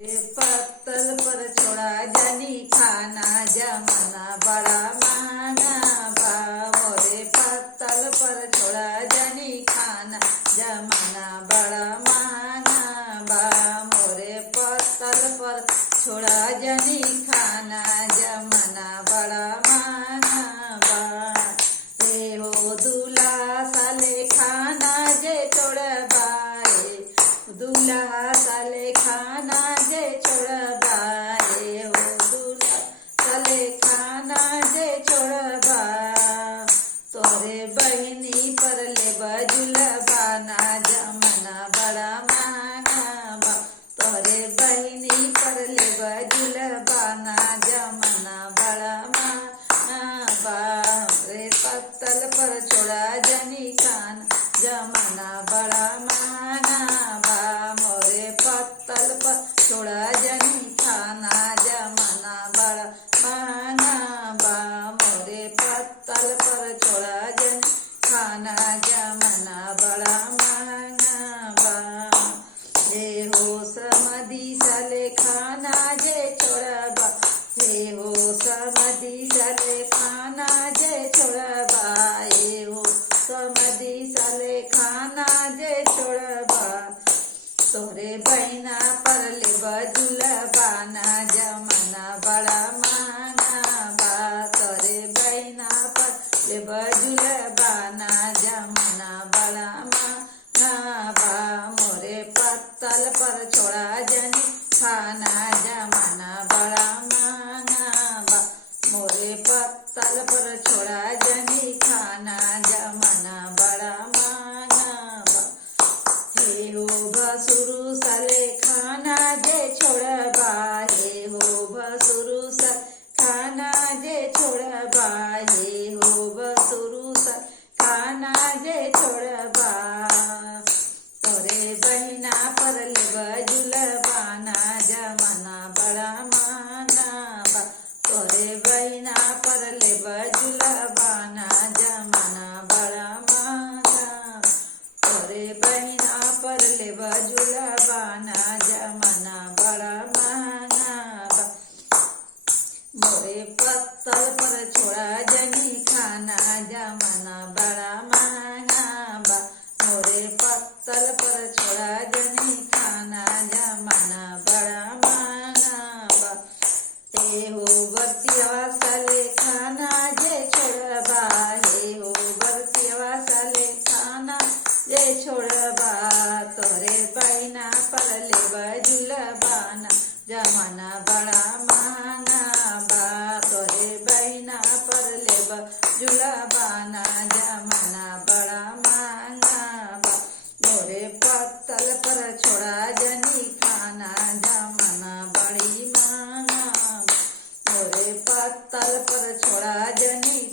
पत्तल पर छोड़ा जानी खाना जमाना बड़ा महंगा बा। मोरे पत्तल पर छोड़ा जानी खाना जमाना बड़ा महंगा बा। मोरे पत्तल पर छोड़ा जानी खाना जमाना बड़ा महंगा बा। रे हो दूल्हा साले खाना जे छोड़बाए, दूल्हा साले खाना जे छोड़बाए, हो दूल्हा साले खाना जे छोड़बा। तोरे बहिनी पर ले बजुलबाना जमाना बड़ा महंगा बा। तोरे बहिनी पर ले बजुलबाना जमाना बड़ा महंगा बा। रे पत्तल पर छोड़ा जनी खाना जमाना बड़ा महंगा बा। मोरे पत्तल पर छोड़ा जनी खाना जमाना बड़ा महंगा बा। मोरे पत्तल पर छोड़ा जनी खाना जमाना बड़ा महंगा बा। हे हो समधी साले खाना जे छोड़बा, हे हो समधी साले खाना जे छोड़बा, हे हो समधी साले खाना जे छोड़बा। तोरे बहिना पर ले बजुलबाना जमाना बड़ा महंगा बा। तोरे बहिना पर ले बजुलबाना जमाना बड़ा महंगा बा। मोरे पत्तल पर छोड़ा जनी खाना जमाना बड़ा महंगा बा। मोरे पत्तल पर छोड़ा जनी खाना जमाना बड़ा महंगा बा। हे हो भसुरु साले खाना जे छोड़बा, हे हो भसुरु साले खाना जे छोड़बा, हे हो भसुरु साले खाना जे छोड़बा। तोरे बहिना पर ले बजुलबाना जमाना बड़ा महंगा बा। तोरे बहिना पर ले बजुलबाना जमाना बड़ा महंगा। तोरे बहिना पर ले बजुलबाना जमाना बड़ा महंगा बा। मोरे पत्तल पर छोड़ा जनी खाना जमाना बड़ा महंगा बा। मोरे पत्तल पर छोड़ा जनी खाना जमाना बड़ा महंगा बा। हे हो बरतिया साले खाना जे छोड़बा, हे हो बरतिया साले खाना जे छोड़बा। तोरे बहिना पर ले बजुलबाना जमाना बड़ा महंगा बा। तोरे बहिना पर ले बजुलबाना जमाना बड़ा महंगा बा। मोरे पत्तल पर छोड़ा जनी खाना जमाना बड़ी महंगा बा। मोरे पत्तल पर छोड़ा जनी